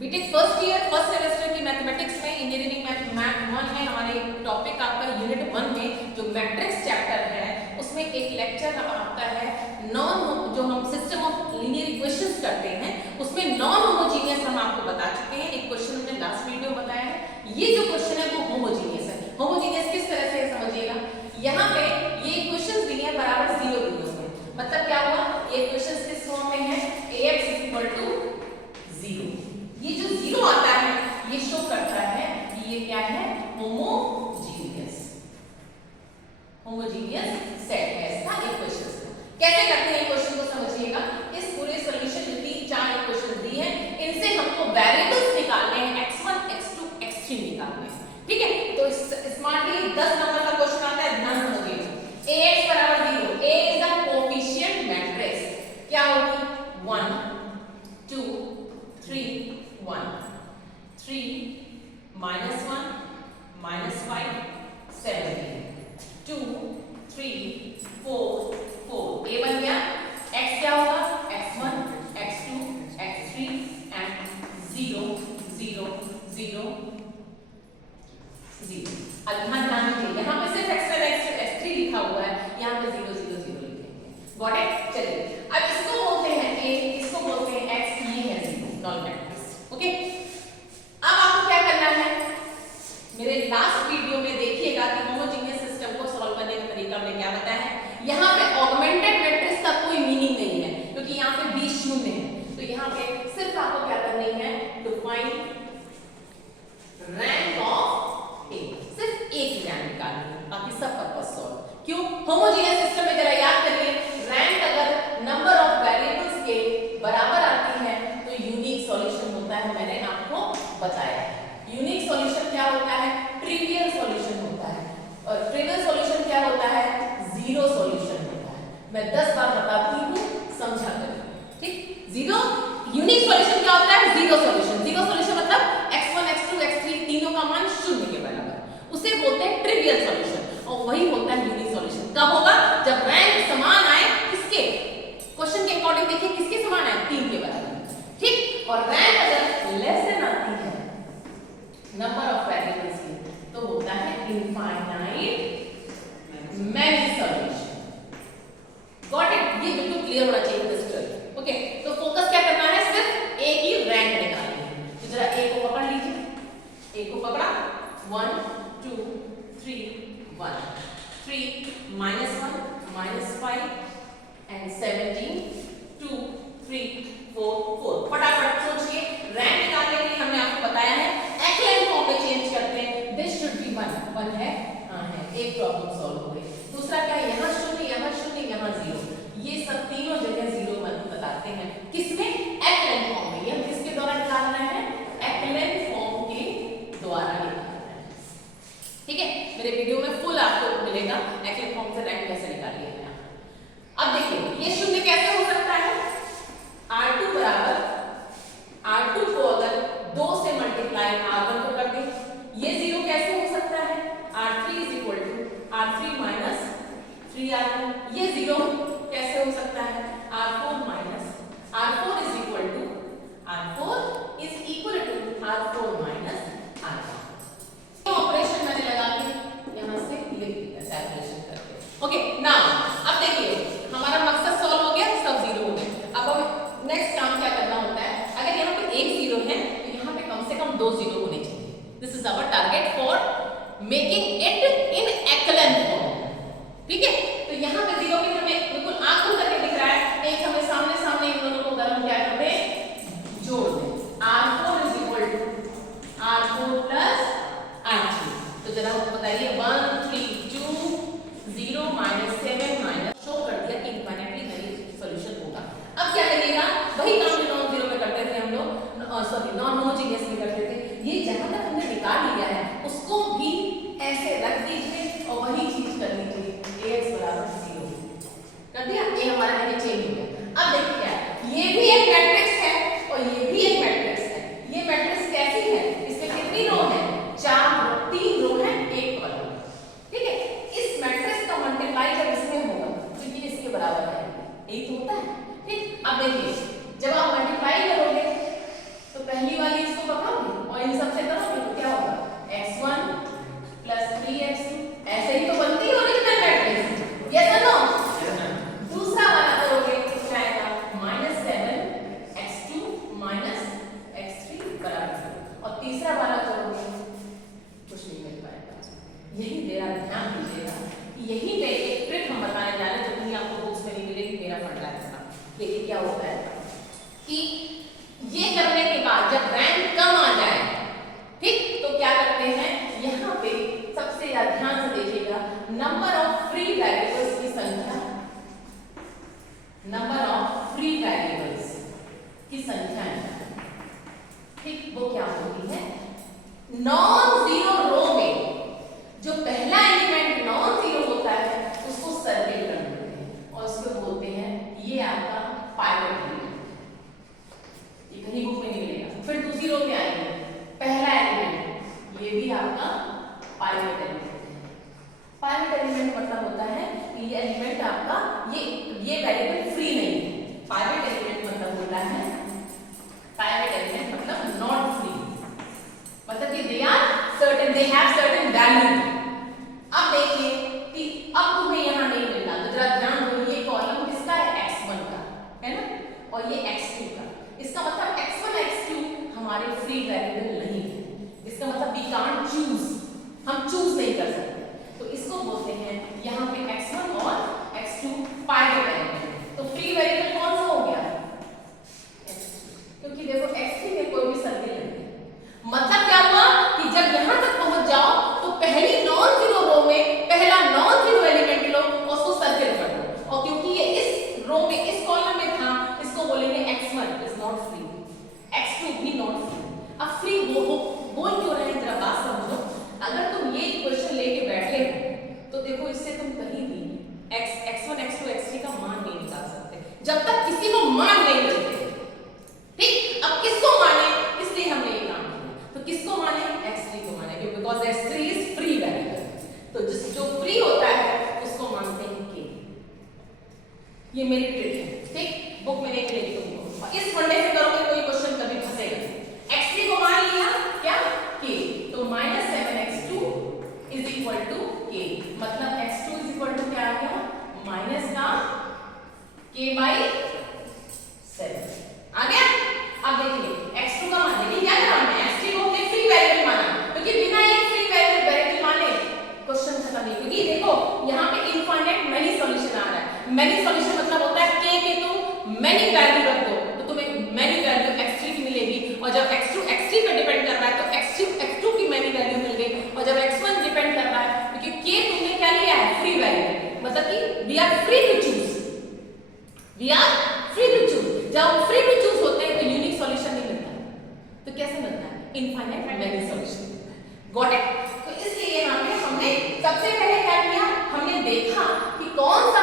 BTech first year first semester की mathematics में engineering math 1 में हमारे टॉपिक आपका यूनिट 1 में जो मैट्रिक्स चैप्टर है उसमें एक लेक्चर आपका है नॉन जो हम सिस्टम ऑफ लीनियर इक्वेशंस करते हैं उसमें नॉन होमोजीनियस हम आपको बता चुके हैं। एक क्वेश्चन हमने लास्ट वीडियो में बताया है। ये जो क्वेश्चन है वो होमोजीनियस है। होमोजीनियस किस तरह से समझिएगा, यहाँ पे ये इक्वेशंस दी है बराबर 0 दी है, मतलब क्या हुआ, ये इक्वेशंस किस फॉर्म में है, ax 0। ये जो 0 आता है ये शो करता है कि ये क्या है, होमोजीनियस सेट है इसका इक्वेशंस। कैसे करते हैं क्वेश्चन को समझिएगा। इस पूरे सॉल्यूशन जो 3-4 इक्वेशन दी है इनसे हमको वेरिएबल्स निकालने हैं, x1 x2 x3 निकालने हैं। ठीक है, तो स्मार्टली 10 नंबर का क्वेश्चन आता है, ध्यान समझिए। ax बराबर 0, a is the coefficient matrix, क्या होगी 1 2 3 1 3 -1 -5 17 2 3 4 4 a बन गया। x क्या होगा, x1 x2 x3 एंड 0 0 0 0। अब ध्यान दीजिए यहाँ पे सिर्फ x1 x3 लिखा हुआ है, यहाँ पे 0 0 0 लिखेंगे। Got it. चलिए अब इसको बोलते हैं a, इसको बोलते हैं x, ये है 0 नॉन मैट्रिक्स। ओके, अब आपको क्या करना है, मेरे लास्ट वीडियो में देखिएगा कि होमोजेनियस सिस्टम को सॉल्व करने का तरीका हमने क्या बताया है। यहाँ पे ऑगमेंटेड मैट्रिक्स का कोई मीनिंग नहीं है क्योंकि यहाँ पे b शून्य है, तो यहाँ पे सिर्फ आपको क्या करनी है, to find rank of a, सिर्फ एक ही रैंक निकालनी है, बाकी सब पर्पस सॉल्व। क्यों, होमोजेनियस सिस्टम में जरा याद करिए, रैंक अगर नंबर ऑफ वेरिएबल्स के बराबर आती है तो यूनिक सॉल्यूशन होता है। मैंने आपको बताया यूनिक सॉल्यूशन क्या होता है, ट्रिवियल सॉल्यूशन होता है, और ट्रिवियल सॉल्यूशन क्या होता है, जीरो सॉल्यूशन होता है। मैं 10 बार बताती हूँ, समझा करिए। ठीक, जीरो यूनिक सॉल्यूशन क्या होता है, जीरो सॉल्यूशन। जीरो सॉल्यूशन मतलब x1 x2 x3 तीनों का मान शून्य के बराबर, उसे बोलते हैं ट्रिवियल सॉल्यूशन, और वही होता है यूनिक सॉल्यूशन। कब होगा, जब रैंक समान आए, किसके, क्वेश्चन के अकॉर्डिंग देखिए किसके समान आए, 3 के बराबर। ठीक, और रैंक अगर लेस देन आती है नंबर ऑफ वेरिएबल्स की, तो होता है infinite many solution. Got it, ये बिल्कुल क्लियर होना चाहिए क्रिस्टल। ओके, तो फोकस क्या करना है, सिर्फ एक ही रैंक निकालनी है। तो जरा ए को पकड़ लीजिए, ए को पकड़ा, 1 2 3 1 3 -1 -5 एंड 17 2 3 4 4। फटाफट सोचिए, रैंक निकालने के लिए हमने आपको बताया है एक्लेन फॉर्म में चेंज करते हैं। दिस शुड बी 1 है, हां है, एक प्रॉब्लम सॉल्व हो गई। दूसरा क्या है, यहां 0 यहां 0 यहां 0, ये सब तीनों जगह 0 बताते हैं। किसमें, एक्लेन फॉर्म में। ये हम किसके द्वारा निकाल रहे हैं, एक्लेन फॉर्म के द्वारा निकाल रहे हैं। ठीक है, मेरे वीडियो में फुल आपको मिलेगा एक्लेन फॉर्म से रैंक कैसे निकालिए। अब देखिए ये शून्य कैसे हो सकता है, R2 बराबर, R2 को अगर 2 से मल्टीप्लाई R1 को कर दें, ये 0 कैसे हो सकता है, R3 is equal to R3 minus 3R2, ये 0 कैसे हो सकता है, R4 minus R4 is equal to R4 minus R1। Operation मैंने लगा के यहाँ से लिख दिया कैलकुलेशन करके। ओके, नाउ अब देखिए हमारा मकसद सॉल्व हो गया, सब 0 हो गए। अब हम नेक्स्ट काम क्या करना होता है, अगर यहाँ पे एक 0 है तो यहाँ पे कम से कम 2 0 होने चाहिए। This is our target for making it in a clean form. ठीक है, तो यहाँ पे 0 के हमें बिल्कुल आंख खुल करके दिख रहा है, एक हमें सामने सामने इन दोनों को अगर हम क्या करते हैं, जोड़ दें, R4 is equal to R4 plus R3। तो जरा बताइए 1 3 2 0 -7 माइनस, शो कर दिया कि इनफाइनाइटली मैनी सॉल्यूशन होगा। अब क्या करिएगा, वही काम जो नॉन जीरो में करते थे हम लोग, सॉरी नॉन होमोजेनियस में करते थे, ये जहां तक हमने निकाल लिया है उसको भी ऐसे रख दीजिए और वही चीज कर लीजिए, ax बराबर 0 कर दिया, ये हमारा यहाँ चेंज हो गया। अब देखिए क्या है, ये भी एक मैट्रिक्स है और ये भी एक और इन सबसे करोगे तो क्या होगा x1 प्लस 3x2, ऐसे ही तो बनती है ओरिजिनल मैट्रिक्स, यस और नो। दूसरा वाला करोगे तो क्या आएगा -7x2 x3 बराबर, और तीसरा वाला करोगे कुछ नहीं मिल पाएगा। यही मेरा ध्यान दीजिएगा, यही पे एक ट्रिक हम बताने जा रहे हैं जो कहीं आपको बुक्स में नहीं मिलेगी, मेरा पढ़ना है इसका। देखिए क्या होता है कि ये करने के बाद जब रैंक कम आ जाए, ठीक, तो क्या करते हैं यहाँ पे सबसे ध्यान से देखिएगा, नंबर ऑफ फ्री वेरिएबल्स की संख्या, नंबर ऑफ फ्री वेरिएबल्स की संख्या है, ठीक, वो क्या होती है नॉन जीरो रो में जो पहला एलिमेंट नॉन जीरो होता है उसको सर्किल कर देते हैं और उसको बोलते हैं ये आपका पाइवट एलिमेंट। ये कहीं बुक में नहीं मिलेगा। फिर दूसरी रो में आएंगे, पहला एलिमेंट ये भी आपका पाइवट एलिमेंट है। पाइवट एलिमेंट मतलब होता है कि ये एलिमेंट आपका ये वेरिएबल फ्री नहीं है। पाइवट एलिमेंट मतलब होता है, पाइवट एलिमेंट मतलब नॉट फ्री, मतलब कि they are certain, they have certain value. अब देखिए कि अब तुम्हें यहाँ नहीं मिलना, तो जरा ध्यान दो, ये कॉलम किसका है x1 का है ना, और ये x2 का। इसका मतलब x1 x2 हमारे फ्री वेरिएबल नहीं है, इसका मतलब वी कांट चूज, हम चूज नहीं कर सकते, तो इसको बोलते हैं यहाँ पे x1 और x2 पाइवट एलिमेंट। तो फ्री वेरिएबल कौन सा हो गया x2, क्योंकि देखो x3 में कोई भी सर्किल नहीं है। मतलब क्या हुआ कि जब यहाँ तक पहुंच जाओ तो पहली नॉन जीरो रो में पहला नॉन जीरो एलिमेंट लो और उसको सर्किल कर दो, और क्योंकि ये इस रो में इस कॉलम में था इसको बोलेंगे x1 is not free, x2 भी नॉट फ्री। अब फ्री वो बोल क्यों रहे हैं, जरा बात समझो। अगर तुम ये क्वेश्चन लेके बैठे हो तो देखो इससे तुम कहीं भी x1 x2 x3 का मान नहीं निकाल सकते जब तक किसी को मान नहीं मिलते, ठीक। अब किसको माने, इसलिए हमने ये काम किया, तो किसको माने x3 को माने, क्योंकि because x3 is free variable, तो जो फ्री होता है उसको मानते हैं k। ये मेरी ट्रिक है, ठीक, बुक में नहीं मिलेगी तुमको, और इस फंडे से करोगे कोई क्वेश्चन कभी फंसेगा। x3 को मान लिया क्या k, तो -7x2 is equal to k, मतलब x2 इज इक्वल टू क्या आ गया माइनस का k/7 आ गया। अब देखिए x2 का मान, लेकिन क्या करा हमने x3 को हमने फ्री वेरिएबल माना, क्योंकि बिना ये फ्री वेरिएबल माने क्वेश्चन खत्म नहीं, क्योंकि देखो यहाँ पे इनफाइनाइट मेनी सॉल्यूशन आ रहा है। मेनी सॉल्यूशन मतलब होता है k के तुम मेनी वैल्यू रख दो तो तुम्हें मेनी वैल्यू x3 की मिलेगी, और जब x2 x3 पे डिपेंड कर रहा है तो x2 की मेनी वैल्यू मिल गई, और जब x1 डिपेंड कर रहा है क्योंकि k तुमने क्या लिया है फ्री वैल्यू, मतलब कि we are free to choose, we are free to choose. जब फ्री टू चूज होते हैं तो यूनिक सॉल्यूशन नहीं मिलता, तो कैसे मिलता है इनफाइनाइट मेनी सॉल्यूशन मिलता है। Got it. तो इसलिए यहाँ पे हमने सबसे पहले क्या किया, हमने देखा कि कौन सा